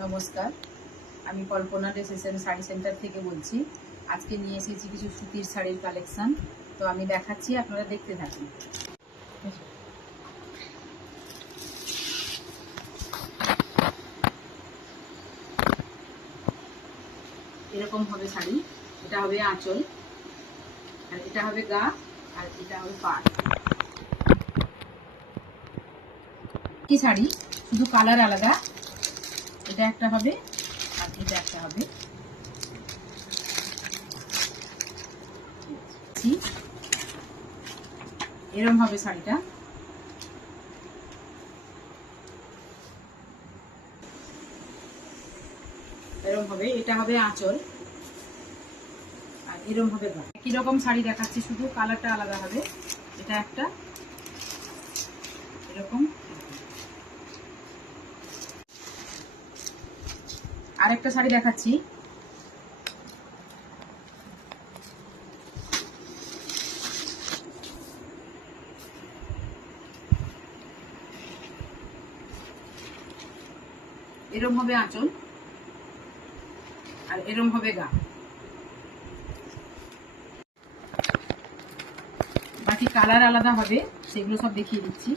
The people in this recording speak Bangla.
নমস্কার, আমি কল্পনা ড্রেসেস শাড়ি সেন্টার থেকে বলছি। আজকে নিয়ে এসেছি কিছু সুতির শাড়ির কালেকশন, তো আমি দেখাচ্ছি, আপনারা দেখতে থাকুন। এরকম হবে শাড়ি, এটা হবে আঁচল, আর এটা হবে গা, আর এটা হবে পাড়। কি শাড়ি, শুধু কালার আলাদা, এটা একটা হবে আর এটা একটা হবে। এরকম হবে শাড়িটা। এরকম হবে, এটা হবে আঁচল, আর এরকম হবে গা। কিরকম শাড়ি দেখাচ্ছি, শুধু কালারটা আলাদা হবে। এটা একটা এরকম, আরেকটা শাড়ি দেখাচ্ছি। এরম হবে আঁচল, আর এরম হবে গা। বাকি কালার আলাদা হবে, সেগুলো সব দেখিয়ে দিচ্ছি।